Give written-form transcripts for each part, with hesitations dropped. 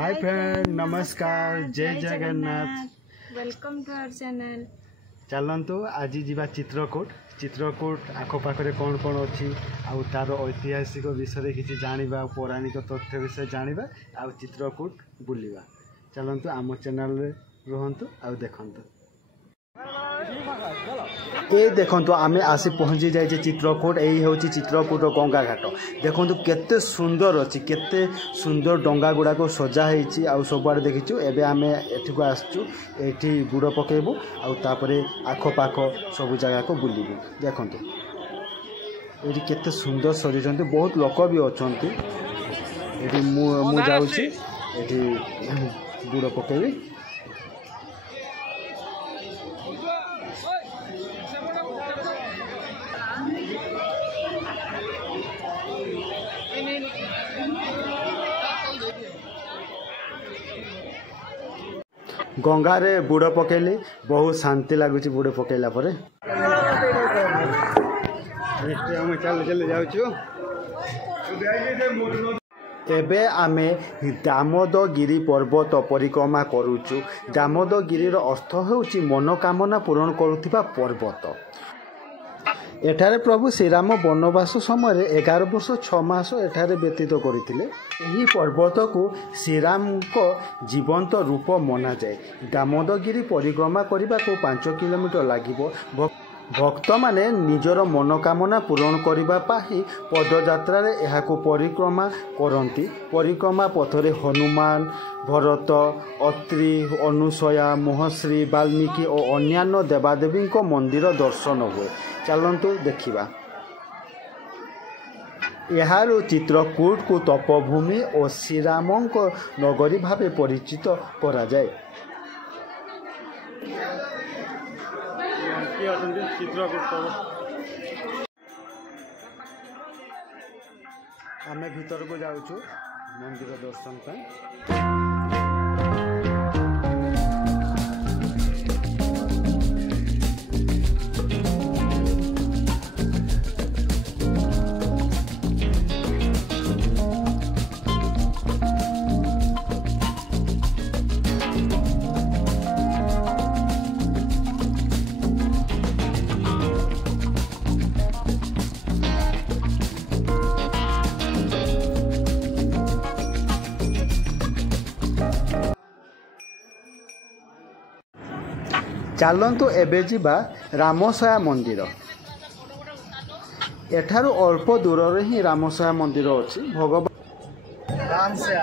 हाय friend, नमस्कार, जय Jagannath. Welcome to our channel. चलतु आज जीवा चित्रकूट आखपाखे कौन कौन अच्छी आउ तार ऐतिहासिक विषय किसी जाना पौराणिक तथ्य विषय जाना आउ चित्रकूट बुलवा। चलतु आम चैनल रुहतु आउ देखंतु। ये देखो आम आसी पहुँची जाए चित्रकूट। यही हूँ चित्रकूट गंगा घाट। देखो केते सुंदर अच्छी, केते सुंदर डंगा गुड़ाक सजाई आउ सबुआड़े देखीचु। एबे आम एठी को आसचु, एठी बुड़ पकेबू आउे आखपाख सब जगह को बुलबू। देखो ये केते सुंदर सजाइछन्ति, बहुत लोक भी अच्छा। ये मु जाऊँगी एठी बुड़ पकेबी। गंगारे बुड़ पकेली, बहुत शांति लगुच बुड़ पकेला परे। एबे आमे दामोदगिरी पर्वत परिक्रमा करूचु। दामोदगिरीर अर्थ होउची मनोकामना पूरण करुथिबा पर्वत। एठारे प्रभु श्रीराम वनवास समय 11 वर्ष 6 मास एठारे व्यतीत करथिले। एही पर्वत को श्रीराम को जीवंत रूप मना जाए। दामोदगिरी परिक्रमा करने को 5 किलोमीटर लागिबो। भक्त माने निजर मनोकामना पूरण करने पदयात्रा यहाँ परिक्रमा करती। परिक्रमा पथरे हनुमान, भरत, अत्रि, अनुसया, महर्षि वाल्मीकि और अन्यान्य देवादेवी मंदिर दर्शन हुए। चलतु देखिबा। यार चित्रकूट को तपोभूमि और श्रीराम नगरी भावे परिचित करा जाए। आमे भीतर को जाऊँ मंदिर दर्शन पर। चलतु एबे जीवा रामसया मंदिर। एठारु अल्प दूर रे ही रामसया मंदिर अच्छी। भगवान रामसया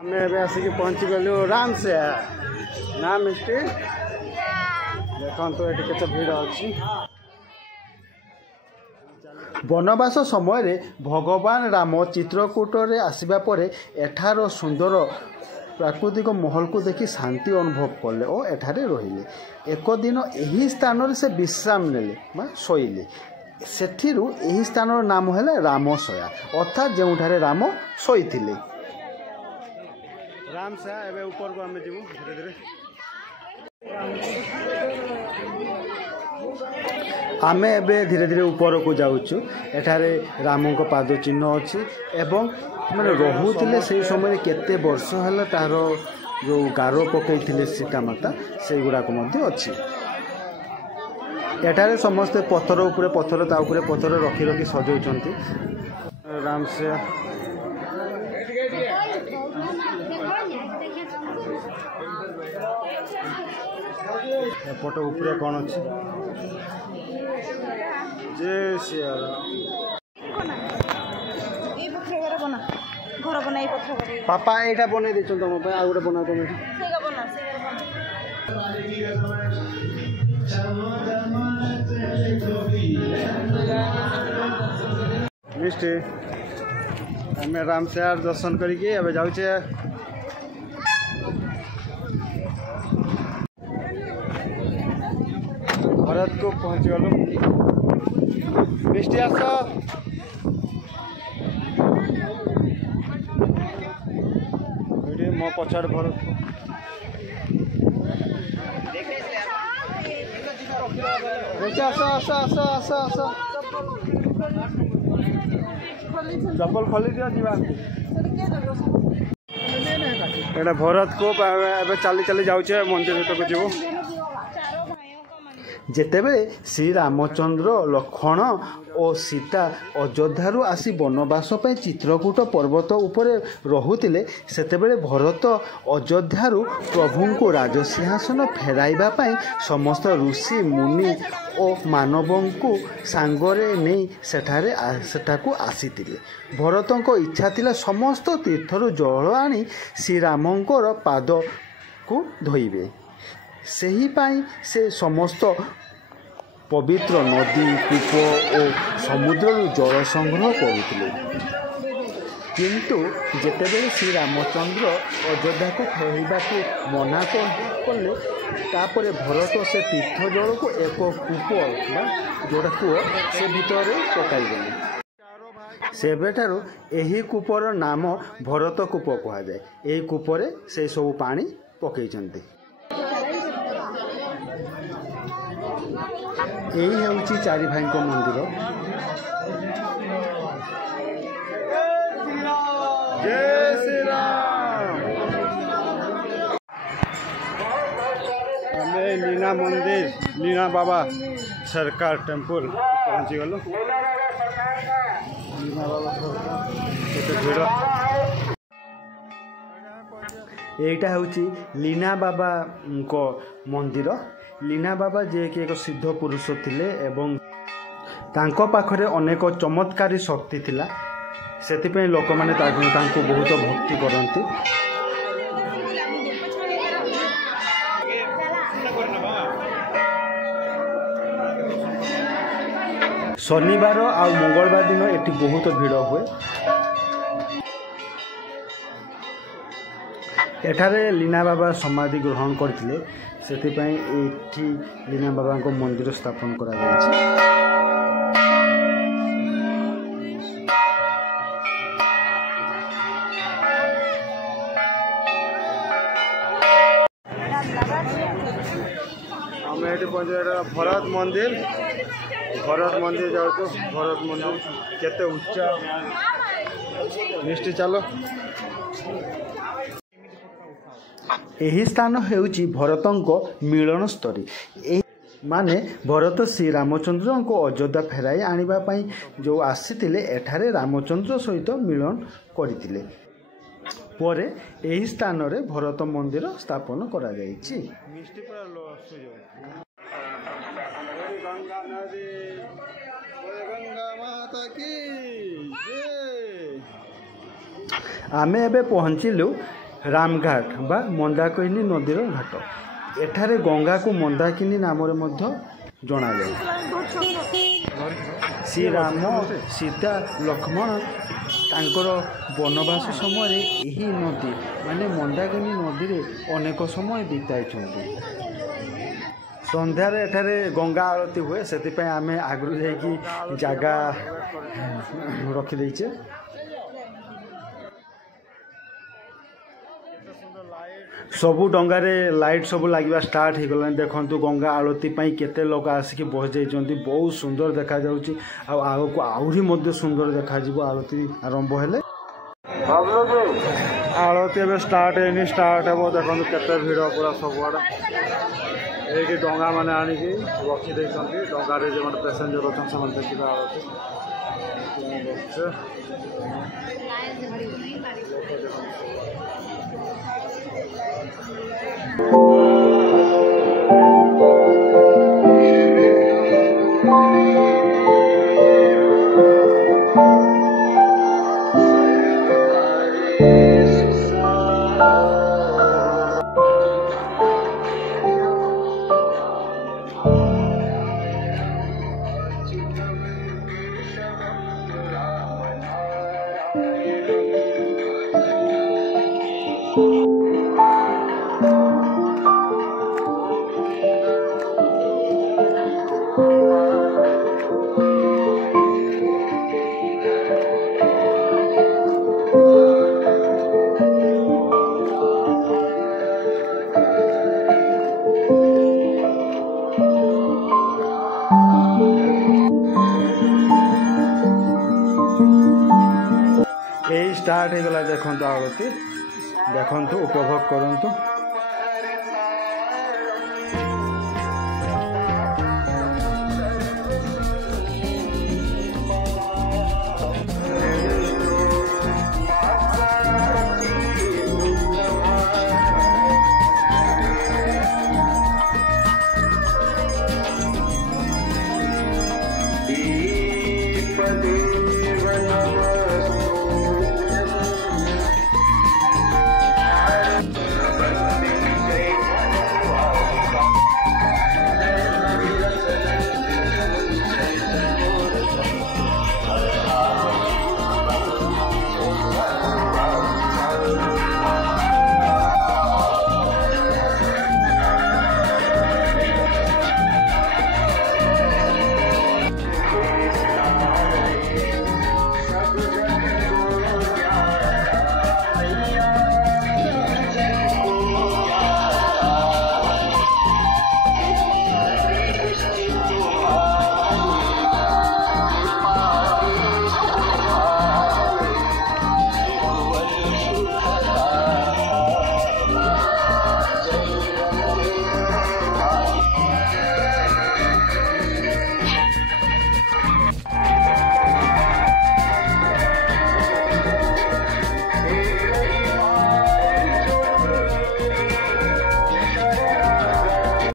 हमें आसिक पहुँची गलु रामसया ना मिस्टी। देखो तो ये केते भीड़ अच्छी। वनवास समय रे भगवान राम चित्रकूट रे आसिबा परे एठार सुंदर प्राकृतिक महल को देखि शांति अनुभव कले और एठारे रहिले। एक दिन यही स्थान रे से विश्राम नेले शोइले। सेठिरु यही स्थान रो नाम हैला रामसया, अर्थात जेउठारे राम शोइथिले। रामसया एबे ऊपर को हमें जीवु धीरे धीरे। आमे एबे धीरे धीरे ऊपर को जाऊँ। एठारे राम को पाद चिन्ह अच्छी एवं मैंने रोते से समय केते वर्ष है तार जो गारो पकई सीता माता से गुड़ाक अच्छी। एठारे समस्ते पत्थर उपरे पत्थर ता उपरे पत्थर रखी रखी सजाउछंती। राम से एपट उपरे कौन अच्छी जय सिया पापा एटा बनै देछन तुम पे आ गुटे बना तुम मिस्टे हमें राम से दर्शन करके अब जाऊे। भरत को पहुँच गलु। मिस्टी आस मो पछाड़ भरत चप्पल खोली दिया जीवा एटा भरत को चली चली जाऊे मंदिर तक जीव जेतेबेले श्री रामचंद्र लक्ष्मण और सीता अयोध्यारू आसी बनवास पर चित्रकूट पर्वत उपरे रहुतिले सेतेबेले भरत अयोध्यारू प्रभु को राजसिंहासन फेराइबा पई समस्त ऋषि मुनि और मानवों को सांगरे नहीं सेठाकू आसीतिले। भरतों इच्छा थिला समस्त तीर्थरू जल आनी श्रीरामंकर पाद को धोइबे सही पाई से समस्त पवित्र नदी कूप और समुद्र जल संग्रह करुले किंतु जेतेबेले श्री रामचंद्र अयोध्या को फेरवा को मना कले तापर भरत से तीर्थ जल को एक कूप जोड़ा कूप से भितर पकाइदेले सेबेठारू एही कूपर नाम भरत कूप कहुए। यही कूपरे से सब पानी पकईचंती। यही हूँ चारि भाई मंदिर। जय श्री राम। हमें लीना मंदिर लीना बाबा सरकार टेम्पल पहुँची गलु। लीना बाबा भीड़ यहीटा हूँ लीना बाबा को मंदिर। लीना बाबा जे कि एक सिद्ध पुरुष थिले एवं तांको पाखरे अनेक चमत्कारी शक्ति थिला सेतिपय लोक माने तांको बहुत भक्ति करंती। शनिवार आ मंगलवार दिन एटी बहुत भीड़ हुए। एठारे लीना बाबा समाधि ग्रहण करथिले सेतिपय एठी लीना बाबा को मंदिर स्थापन करा जायछि। हम एठी पहुंचे भरत मंदिर जाऊँ। भरत मंदिर केते उच्चा निष्ठि चलो। यही स्थान हेउची भरतंको मिलन स्थली माने भरत श्री रामचंद्र को अयोध्या फेराई आनिबा पई जो आसीतिले एठारे रामचंद्र सहित मिलन करथिले। परे यही स्थान रे भरत मंदिर स्थापन करा जायछि। आमे एबे पहुंचिलु रामघाट बा मंदाकिनी नदीर घाट। एठारे गंगा को मंदाकिनी नाम जना जाए। श्री राम सीता लक्ष्मण तांकर बनवास समय यही नदी माने मंदाकिनी नदी रे अनेक समय बिताई। संध्यार एठारे गंगा आरती हुए से आमे आगु जाकि जगह रखिदेचे। सबू डंगारे लाइट सब लगे स्टार्ट हो गला। देखु गंगा आरती पाई केते लोग आसिक बस जाइछन्ती। बहुत सुंदर देखा जाउची। आगो को आहुरी मध्य सुंदर देखा जिवो आरती आरंभ हेले। आरती एबे स्टार्ट हेनी स्टार्ट हेबो। देखु केते भीड़ पूरा सबआडे एठी डंगा माने आनिकी रखी दैछन्ती। डंगारे जे माने पैसेंजर अछन समान देखिबा आरती ହେଇଗଲା ଦେଖନ୍ତୁ ଆଳତି ଦେଖନ୍ତୁ ଉପଭୋଗ କରନ୍ତୁ।